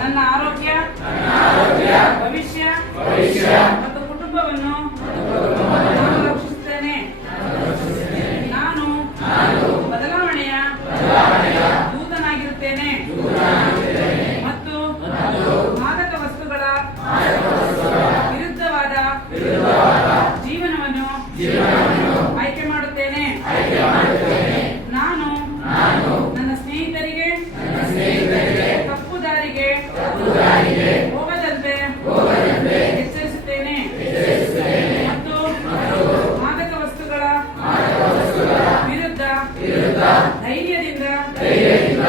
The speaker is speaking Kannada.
ನನ್ನ ಆರೋಗ್ಯ ಭವಿಷ್ಯ ಮತ್ತು ಕುಟುಂಬವನ್ನು ರಕ್ಷಿಸುತ್ತೇನೆ. ನಾನು ಬದಲಾವಣೆಯ ದೂತನಾಗಿರುತ್ತೇನೆ. ಮತ್ತು ಮಾದಕ ವಸ್ತುಗಳ ವಿರುದ್ಧವಾದ ಜೀವನವನ್ನು ಹೋಗದಂತೆ ಎಚ್ಚರಿಸುತ್ತೇನೆ. ಮತ್ತು ಮಾದಕ ವಸ್ತುಗಳ ವಿರುದ್ಧ ವಿರುದ್ಧ ಧೈರ್ಯದಿಂದ ಧೈರ್ಯದಿಂದ